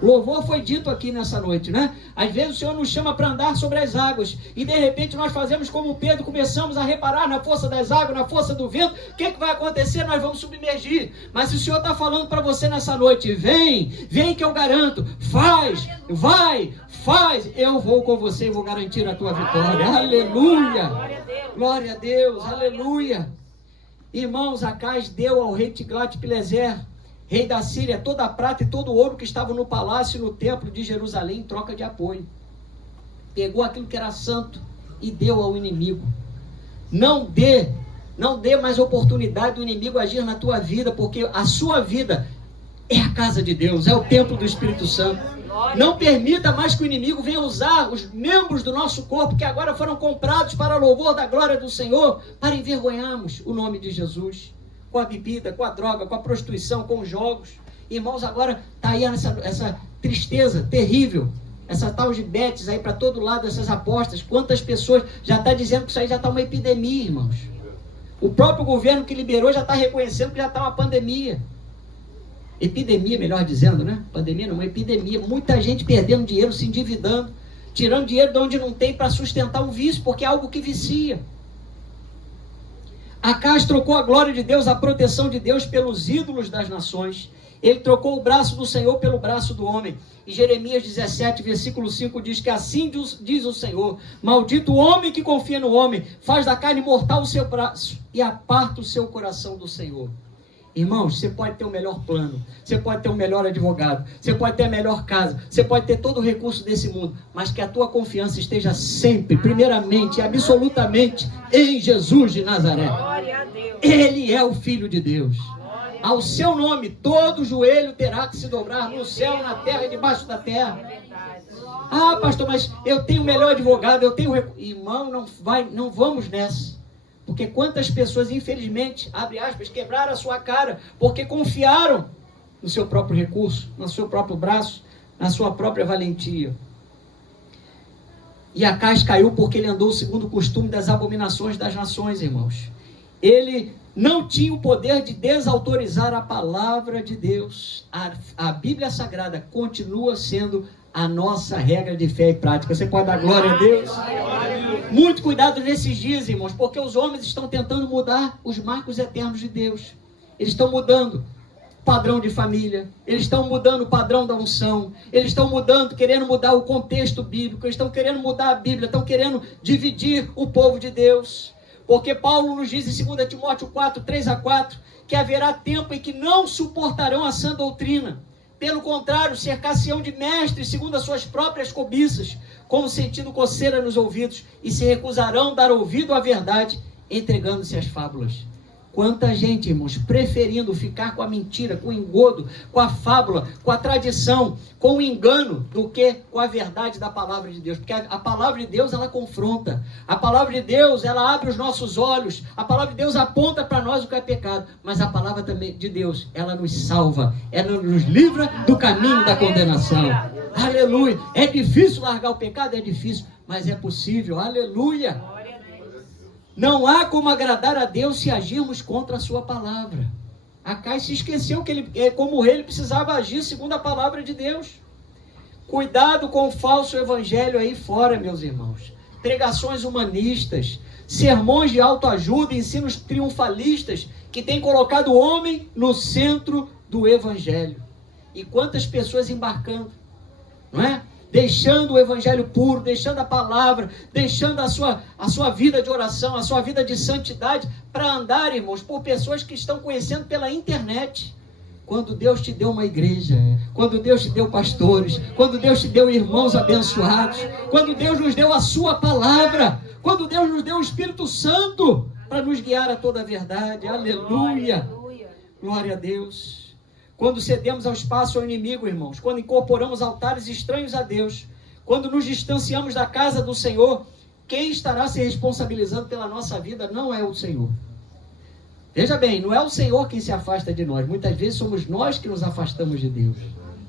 Louvor foi dito aqui nessa noite, né? Às vezes o Senhor nos chama para andar sobre as águas e de repente nós fazemos como Pedro, começamos a reparar na força das águas, na força do vento. O que vai acontecer? Nós vamos submergir. Mas se o Senhor está falando para você nessa noite, vem que eu garanto, faz, vai, faz, eu vou com você e vou garantir a tua vitória. Aleluia! Glória a Deus, aleluia! Irmãos, Acai deu ao rei Tiglat-Pileser, rei da Síria, toda a prata e todo o ouro que estava no palácio e no templo de Jerusalém em troca de apoio. Pegou aquilo que era santo e deu ao inimigo. Não dê mais oportunidade do inimigo agir na tua vida, porque a sua vida é a casa de Deus, é o templo do Espírito Santo. Não permita mais que o inimigo venha usar os membros do nosso corpo, que agora foram comprados para louvor da glória do Senhor, para envergonharmos o nome de Jesus. Com a bebida, com a droga, com a prostituição, com os jogos. Irmãos, agora está aí essa tristeza terrível, essa tal de betes aí para todo lado, essas apostas. Quantas pessoas já estão dizendo que isso aí já está uma epidemia, irmãos. O próprio governo que liberou já está reconhecendo que já está uma pandemia. Epidemia, melhor dizendo, né? Pandemia não, uma epidemia. Muita gente perdendo dinheiro, se endividando, tirando dinheiro de onde não tem para sustentar um vício, porque é algo que vicia. Acai trocou a glória de Deus, a proteção de Deus pelos ídolos das nações. Ele trocou o braço do Senhor pelo braço do homem. E Jeremias 17, versículo 5 diz que assim diz o Senhor: maldito o homem que confia no homem, faz da carne mortal o seu braço e aparta o seu coração do Senhor. Irmãos, você pode ter o melhor plano, você pode ter o melhor advogado, você pode ter a melhor casa, você pode ter todo o recurso desse mundo, mas que a tua confiança esteja sempre, primeiramente e absolutamente em Jesus de Nazaré. Ele é o Filho de Deus. Ao seu nome, todo joelho terá que se dobrar no céu, na terra e debaixo da terra. Ah, pastor, mas eu tenho o melhor advogado, eu tenho... Irmão, não vamos nessa. Porque quantas pessoas, infelizmente, abre aspas, quebraram a sua cara, porque confiaram no seu próprio recurso, no seu próprio braço, na sua própria valentia. E Acai caiu porque ele andou segundo o costume das abominações das nações, irmãos. Ele não tinha o poder de desautorizar a palavra de Deus. A Bíblia Sagrada continua sendo a nossa regra de fé e prática. Você pode dar glória a Deus? Muito cuidado nesses dias, irmãos, porque os homens estão tentando mudar os marcos eternos de Deus. Eles estão mudando o padrão de família, eles estão mudando o padrão da unção, eles estão mudando, querendo mudar o contexto bíblico, eles estão querendo mudar a Bíblia, estão querendo dividir o povo de Deus. Porque Paulo nos diz em 2 Timóteo 4, 3-4, que haverá tempo em que não suportarão a sã doutrina. Pelo contrário, cercar-se-ão de mestres segundo as suas próprias cobiças, como sentindo coceira nos ouvidos, e se recusarão dar ouvido à verdade, entregando-se às fábulas. Quanta gente, irmãos, preferindo ficar com a mentira, com o engodo, com a fábula, com a tradição, com o engano, do que com a verdade da palavra de Deus. Porque a palavra de Deus, ela confronta. A palavra de Deus, ela abre os nossos olhos. A palavra de Deus aponta para nós o que é pecado. Mas a palavra também de Deus, ela nos salva. Ela nos livra do caminho da condenação. Aleluia. É difícil largar o pecado? É difícil. Mas é possível. Aleluia. Não há como agradar a Deus se agirmos contra a sua palavra. Acai se esqueceu que como rei, ele precisava agir segundo a palavra de Deus. Cuidado com o falso evangelho aí fora, meus irmãos. Pregações humanistas, sermões de autoajuda, ensinos triunfalistas, que têm colocado o homem no centro do evangelho. E quantas pessoas embarcando, não é? Deixando o evangelho puro, deixando a palavra, deixando a sua vida de oração, a sua vida de santidade, para andar, irmãos, por pessoas que estão conhecendo pela internet. Quando Deus te deu uma igreja, quando Deus te deu pastores, quando Deus te deu irmãos abençoados, quando Deus nos deu a sua palavra, quando Deus nos deu o Espírito Santo para nos guiar a toda a verdade. Aleluia! Glória a Deus! Quando cedemos ao espaço ao inimigo, irmãos, quando incorporamos altares estranhos a Deus, quando nos distanciamos da casa do Senhor, quem estará se responsabilizando pela nossa vida não é o Senhor. Veja bem, não é o Senhor quem se afasta de nós. Muitas vezes somos nós que nos afastamos de Deus,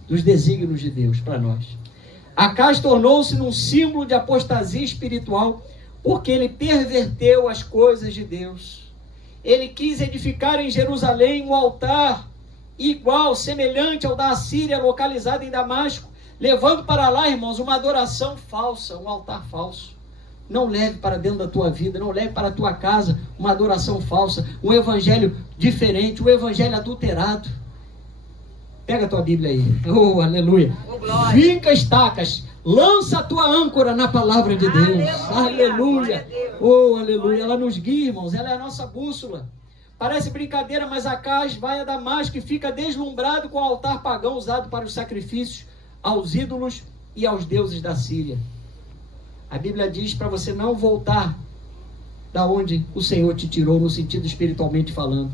dos desígnios de Deus para nós. Acaz tornou-se num símbolo de apostasia espiritual, porque ele perverteu as coisas de Deus. Ele quis edificar em Jerusalém um altar igual, semelhante ao da Assíria, localizado em Damasco, levando para lá, irmãos, uma adoração falsa, um altar falso. Não leve para dentro da tua vida, não leve para a tua casa uma adoração falsa, um evangelho diferente, um evangelho adulterado. Pega a tua Bíblia aí. Oh, aleluia. Finca estacas, lança a tua âncora na palavra de Deus. Aleluia. Oh, aleluia. Ela nos guia, irmãos, ela é a nossa bússola. Parece brincadeira, mas Acaz vai a Damasco e fica deslumbrado com o altar pagão usado para os sacrifícios aos ídolos e aos deuses da Síria. A Bíblia diz para você não voltar da onde o Senhor te tirou, no sentido espiritualmente falando.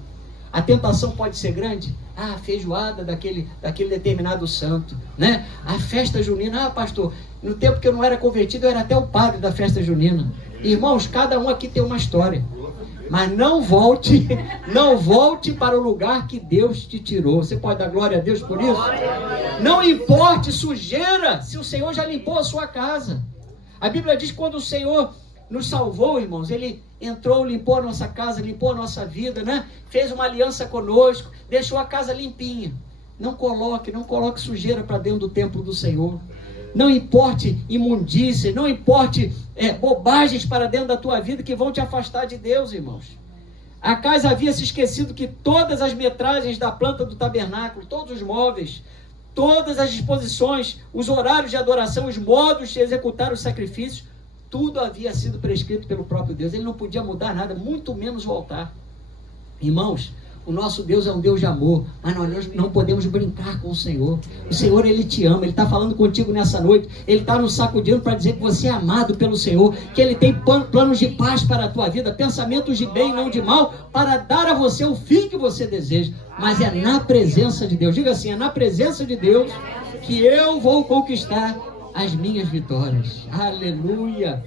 A tentação pode ser grande. A feijoada daquele determinado santo, né? A festa junina. Pastor, no tempo que eu não era convertido, eu era até o padre da festa junina. Irmãos, cada um aqui tem uma história. Mas não volte para o lugar que Deus te tirou. Você pode dar glória a Deus por isso? Não importe sujeira, se o Senhor já limpou a sua casa. A Bíblia diz que quando o Senhor nos salvou, irmãos, Ele entrou, limpou a nossa casa, limpou a nossa vida, né? Fez uma aliança conosco, deixou a casa limpinha. Não coloque sujeira para dentro do templo do Senhor. Não importe imundícia, não importe bobagens para dentro da tua vida que vão te afastar de Deus, irmãos. Acaz havia se esquecido que todas as metragens da planta do tabernáculo, todos os móveis, todas as disposições, os horários de adoração, os modos de executar os sacrifícios, tudo havia sido prescrito pelo próprio Deus. Ele não podia mudar nada, muito menos o altar. Irmãos, o nosso Deus é um Deus de amor, mas nós não podemos brincar com o Senhor. O Senhor, Ele te ama, Ele está falando contigo nessa noite, Ele está nos sacudindo para dizer que você é amado pelo Senhor, que Ele tem planos de paz para a tua vida, pensamentos de bem, não de mal, para dar a você o fim que você deseja. Mas é na presença de Deus, diga assim, é na presença de Deus que eu vou conquistar as minhas vitórias. Aleluia!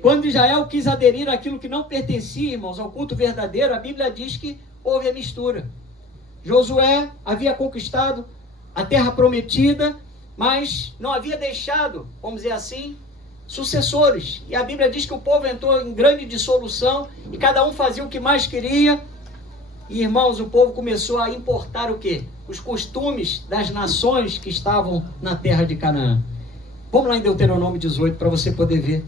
Quando Israel quis aderir àquilo que não pertencia, irmãos, ao culto verdadeiro, a Bíblia diz que houve a mistura. Josué havia conquistado a terra prometida, mas não havia deixado, vamos dizer assim, sucessores. E a Bíblia diz que o povo entrou em grande dissolução e cada um fazia o que mais queria. E, irmãos, o povo começou a importar o quê? Os costumes das nações que estavam na terra de Canaã. Vamos lá em Deuteronômio 18 para você poder ver.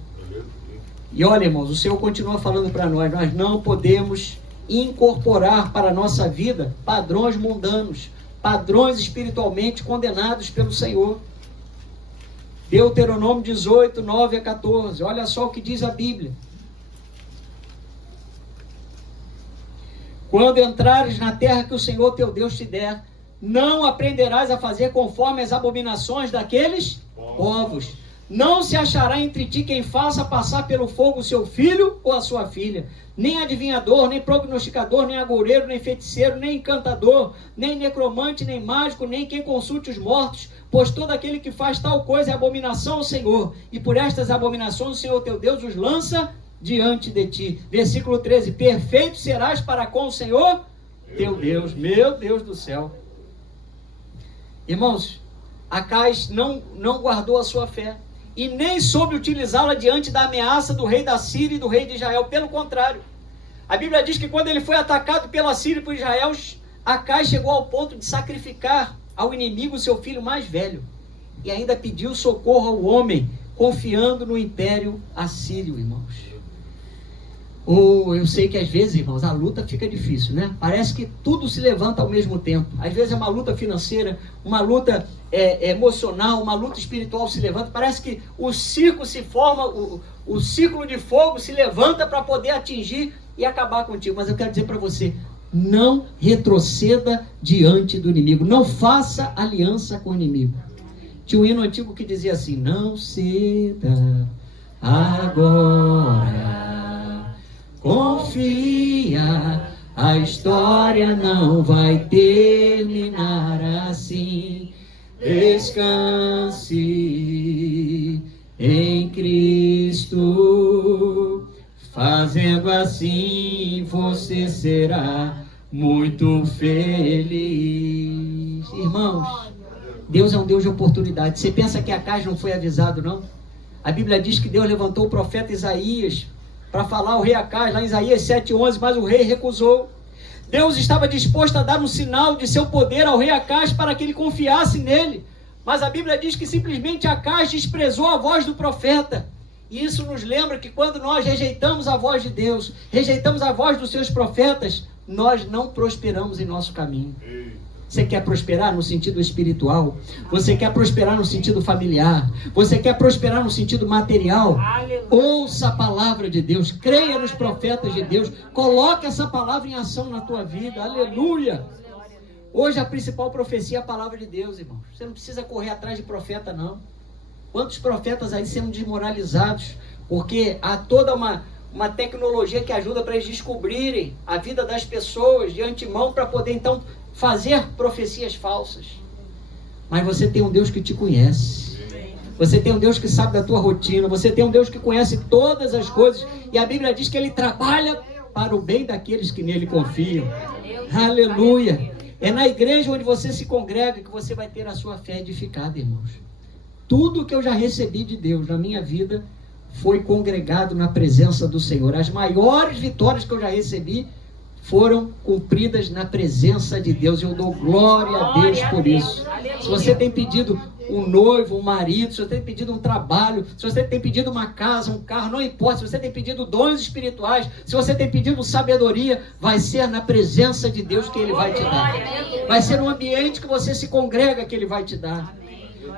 E olha, irmãos, o Senhor continua falando para nós não podemos incorporar para a nossa vida padrões mundanos, padrões espiritualmente condenados pelo Senhor. Deuteronômio 18, 9 a 14, olha só o que diz a Bíblia. Quando entrares na terra que o Senhor teu Deus te der, não aprenderás a fazer conforme as abominações daqueles povos. Não se achará entre ti quem faça passar pelo fogo o seu filho ou a sua filha, nem adivinhador, nem prognosticador, nem agoureiro, nem feiticeiro, nem encantador, nem necromante, nem mágico, nem quem consulte os mortos, pois todo aquele que faz tal coisa é abominação ao Senhor, e por estas abominações o Senhor teu Deus os lança diante de ti. Versículo 13, perfeito serás para com o Senhor teu Deus. Meu Deus do céu. Irmãos, Acais não guardou a sua fé, e nem soube utilizá-la diante da ameaça do rei da Síria e do rei de Israel. Pelo contrário, a Bíblia diz que quando ele foi atacado pela Síria e por Israel, Acais chegou ao ponto de sacrificar ao inimigo seu filho mais velho, e ainda pediu socorro ao homem, confiando no império assírio, irmãos. Eu sei que às vezes, irmãos, a luta fica difícil, né? Parece que tudo se levanta ao mesmo tempo. Às vezes é uma luta financeira, uma luta emocional, uma luta espiritual se levanta. Parece que o circo se forma, o ciclo de fogo se levanta para poder atingir e acabar contigo. Mas eu quero dizer para você, não retroceda diante do inimigo. Não faça aliança com o inimigo. Tinha um hino antigo que dizia assim, não ceda agora. Confia, a história não vai terminar assim. Descanse em Cristo. Fazendo assim, você será muito feliz. Irmãos, Deus é um Deus de oportunidade. Você pensa que Acais não foi avisado, não? A Bíblia diz que Deus levantou o profeta Isaías para falar ao rei Acais, lá em Isaías 7:11, mas o rei recusou. Deus estava disposto a dar um sinal de seu poder ao rei Acais para que ele confiasse nele, mas a Bíblia diz que simplesmente Acais desprezou a voz do profeta. E isso nos lembra que quando nós rejeitamos a voz de Deus, rejeitamos a voz dos seus profetas, nós não prosperamos em nosso caminho. Você quer prosperar no sentido espiritual? Você quer prosperar no sentido familiar? Você quer prosperar no sentido material? Aleluia. Ouça a palavra de Deus, creia nos profetas de Deus, coloque essa palavra em ação na tua vida. Aleluia! Hoje a principal profecia é a palavra de Deus, irmãos. Você não precisa correr atrás de profeta, não. Quantos profetas aí sendo desmoralizados? Porque há toda uma tecnologia que ajuda para eles descobrirem a vida das pessoas de antemão, para poder então fazer profecias falsas. Mas você tem um Deus que te conhece. Você tem um Deus que sabe da tua rotina. Você tem um Deus que conhece todas as coisas. E a Bíblia diz que Ele trabalha para o bem daqueles que nele confiam. Aleluia! É na igreja onde você se congrega que você vai ter a sua fé edificada, irmãos. Tudo que eu já recebi de Deus na minha vida foi congregado na presença do Senhor. As maiores vitórias que eu já recebi foram cumpridas na presença de Deus. Eu dou glória a Deus por isso. Se você tem pedido um noivo, um marido, se você tem pedido um trabalho, se você tem pedido uma casa, um carro, não importa, se você tem pedido dons espirituais, se você tem pedido sabedoria, vai ser na presença de Deus que Ele vai te dar. Vai ser no ambiente que você se congrega que Ele vai te dar.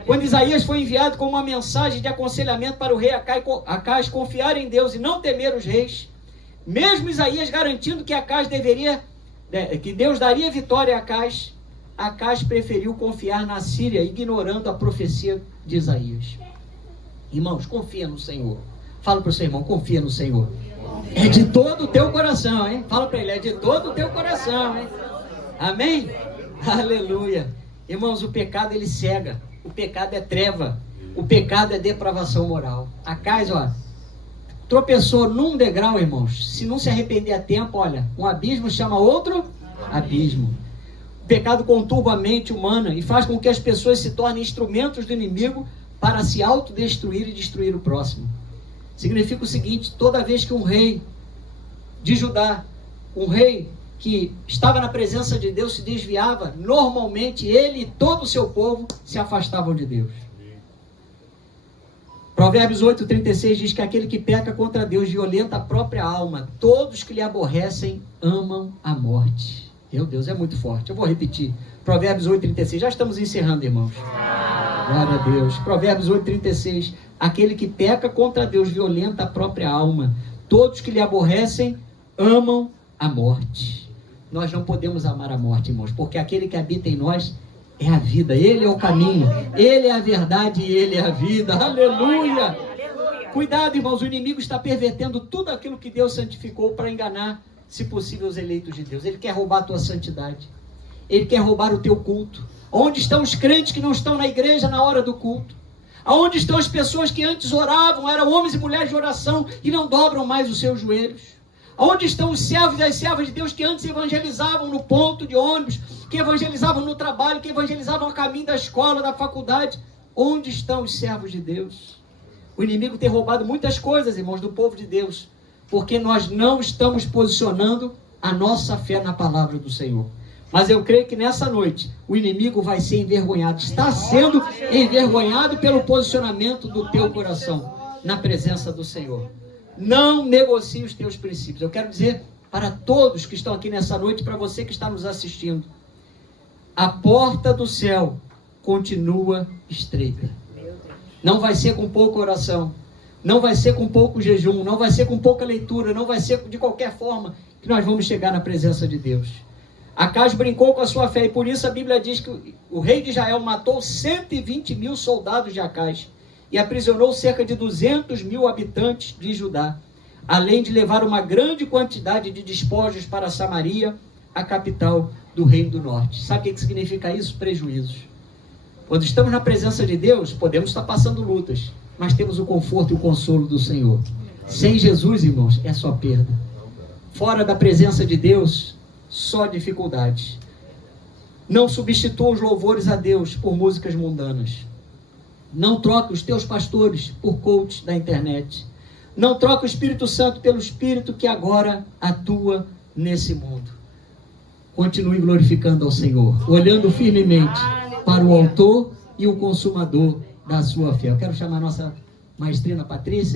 Quando Isaías foi enviado com uma mensagem de aconselhamento para o rei Acais confiar em Deus e não temer os reis, mesmo Isaías garantindo que que Deus daria vitória a Acais, Acais preferiu confiar na Síria, ignorando a profecia de Isaías. Irmãos, confia no Senhor. Fala para o seu irmão, confia no Senhor. É de todo o teu coração, hein? Fala para ele, é de todo o teu coração, hein? Amém? Aleluia. Irmãos, o pecado ele cega. O pecado é treva. O pecado é depravação moral. Acais, tropeçou num degrau, irmãos. Se não se arrepender a tempo, olha, um abismo chama outro abismo. O pecado conturba a mente humana e faz com que as pessoas se tornem instrumentos do inimigo para se autodestruir e destruir o próximo. Significa o seguinte: toda vez que um rei de Judá, um rei que estava na presença de Deus se desviava, normalmente ele e todo o seu povo se afastavam de Deus. Provérbios 8,36 diz que aquele que peca contra Deus violenta a própria alma. Todos que lhe aborrecem amam a morte. Meu Deus, é muito forte. Eu vou repetir. Provérbios 8,36. Já estamos encerrando, irmãos. Glória a Deus. Provérbios 8,36. Aquele que peca contra Deus violenta a própria alma. Todos que lhe aborrecem amam a morte. Nós não podemos amar a morte, irmãos, porque aquele que habita em nós é a vida, ele é o caminho, ele é a verdade e ele é a vida. Aleluia! Cuidado, irmãos, o inimigo está pervertendo tudo aquilo que Deus santificou para enganar, se possível, os eleitos de Deus. Ele quer roubar a tua santidade, ele quer roubar o teu culto. Onde estão os crentes que não estão na igreja na hora do culto? Aonde estão as pessoas que antes oravam, eram homens e mulheres de oração e não dobram mais os seus joelhos? Onde estão os servos e as servas de Deus que antes evangelizavam no ponto de ônibus, que evangelizavam no trabalho, que evangelizavam a caminho da escola, da faculdade? Onde estão os servos de Deus? O inimigo tem roubado muitas coisas, irmãos, do povo de Deus, porque nós não estamos posicionando a nossa fé na palavra do Senhor. Mas eu creio que nessa noite o inimigo vai ser envergonhado, está sendo envergonhado pelo posicionamento do teu coração na presença do Senhor. Não negocie os teus princípios. Eu quero dizer para todos que estão aqui nessa noite, para você que está nos assistindo, a porta do céu continua estreita. Não vai ser com pouca oração, não vai ser com pouco jejum, não vai ser com pouca leitura, não vai ser de qualquer forma que nós vamos chegar na presença de Deus. Acas brincou com a sua fé e por isso a Bíblia diz que o rei de Israel matou 120.000 soldados de Acas e aprisionou cerca de 200.000 habitantes de Judá, além de levar uma grande quantidade de despojos para Samaria, a capital do Reino do Norte. Sabe o que significa isso? Prejuízos. Quando estamos na presença de Deus, podemos estar passando lutas, mas temos o conforto e o consolo do Senhor. Sem Jesus, irmãos, é só perda. Fora da presença de Deus, só dificuldades. Não substitua os louvores a Deus por músicas mundanas. Não troque os teus pastores por coaches da internet. Não troque o Espírito Santo pelo Espírito que agora atua nesse mundo. Continue glorificando ao Senhor, olhando firmemente para o autor e o consumador da sua fé. Eu quero chamar a nossa maestrina Patrícia.